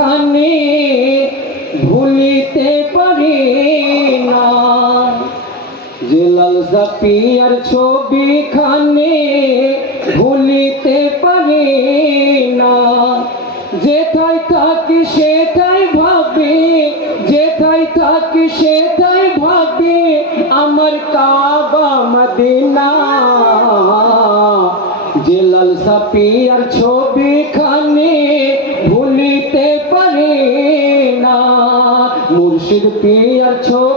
খানি ভুলিতে পারি না। যে লাল সাপিয়ার ছবি খানি ভুলিতে পারি না। যেথায় থাকি সেটাই ভাবি, যেথায় থাকি সেটাই ভাবি, আমার কাবা মদিনা। যে লাল সাপিয়ার ছবি পিয়ার ছবি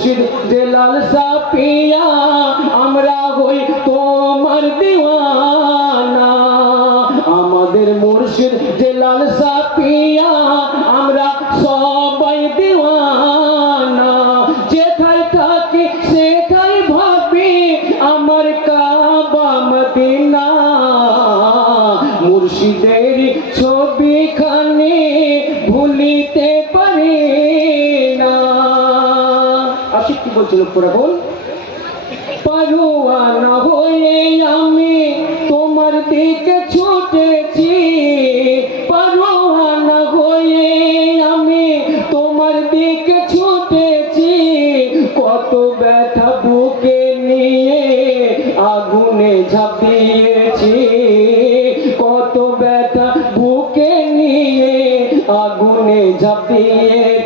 মুর্শিদ আমরা হই তোমার দিওয়ানা। আমাদের মুর্শিদ আমরা সবাই দিওয়ানা। যেথায় থাকি সেথায় ভাবি আমার কাবা মুর্শিদের ছবি খানি ভুলিতে আশিক কি বলছিল পুরা বল পারুয়ানা হয়ে আমি তোমার দিকে ছুটেছি। আমি তোমার কত ব্যথা বুকে নিয়ে আগুনে ঝাঁপিয়েছি। কত ব্যথা বুকে নিয়ে আগুনে ঝাঁপিয়েছি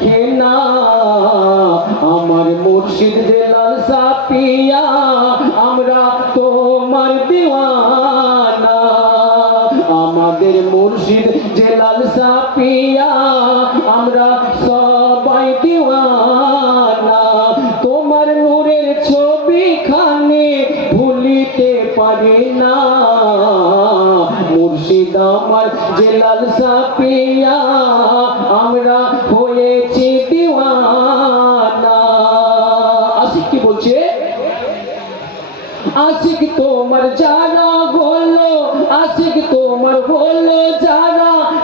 দেখে না। আমার মুর্শিদ জেলাল সাপিয়া, আমরা তোমার দিওয়ানা। আমাদের মুর্শিদ জেলাল সাপিয়া, আমরা সবাই দিওয়ানা। তোমার নূরের ছবি খানে ভুলিতে পারি না। মুর্শিদ আমার জেলাল সাপিয়া, আমরা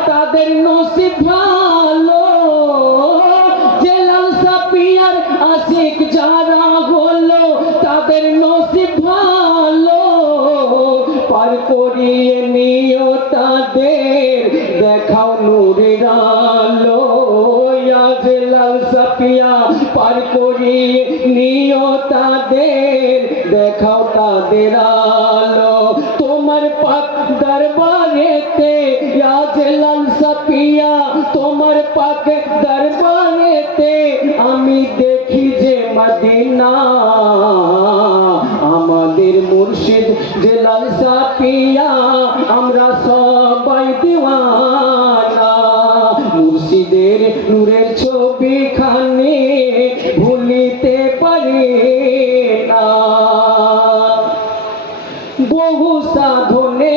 তাদের নসিব ভালো। সাপিয়ার আশিক যারা হলো, তাদের নসিব ভালো। পার করিয়ে তাদের, দেখাও নূরের আলো। জেলাল সাপিয়া, পার করিয়ে মুর্শিদ জেলাল সাপিয়া, আমরা সবাই দিওয়ানা। মুর্শিদের নূরের ছবি খানে ভুলিতে পারি না। বহু সাধনে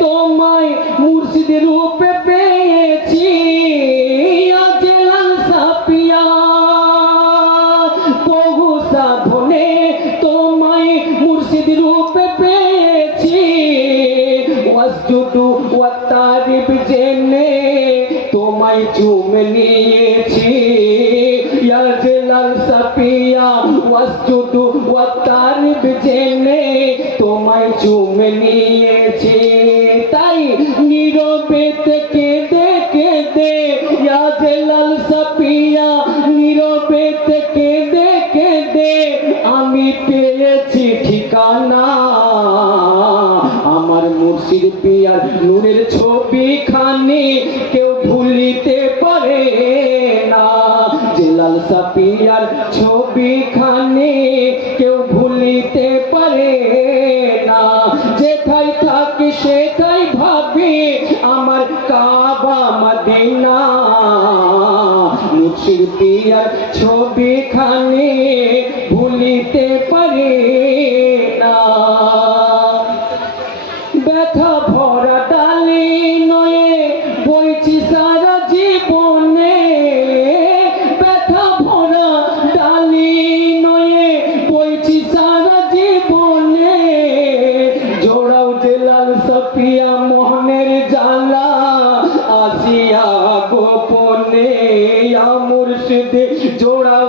তোমায় মুর্শিদ রূপে পেয়েছি। আজলাল সাপিয়া, বহু সাধনে ওয়াসজুদু ওয়াতারিব জেনে তোমায় চুমে নিয়েছি ইয়া জেলাল সাপিয়া ওয়াসজুদু ওয়াতারিব জেনে তোমায় চুমে নিয়েছি না। জেলাল সাপিয়া পিয়ার ছবিখানে কেউ ভুলিতে পারে না। যেথায় আমার কাবা মদিনা। মুর্শিদ পিয়ার ছবিখানে ভুলিতে পারে মোহনের জালা আসিয়া গোপনে মুর্শিদ জোড়াও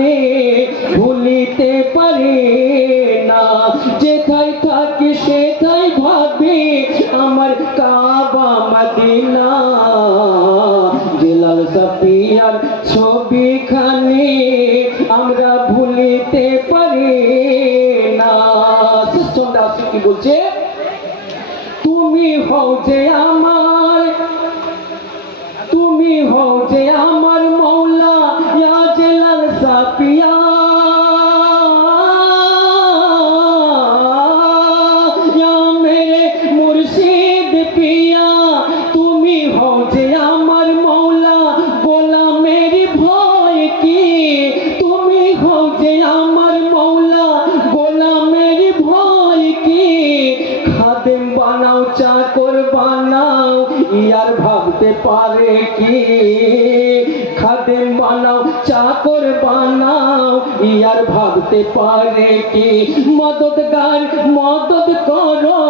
ছবিখানে ভুলিতে পারে না। যেথায় থাকি সেথায় ভাবি আমার কাবা মদিনা। সাপিয়ার ছবিখানে আমরা ভুলিতে পারি না। কি বলছে? তুমি হও যে আমার, তুমি হও যে আর ভাবতে পারে কি? খাদেম বানাও, চাকর বানাও, ইয়ার ভাবতে পারে কি? মদতগার মদত করো।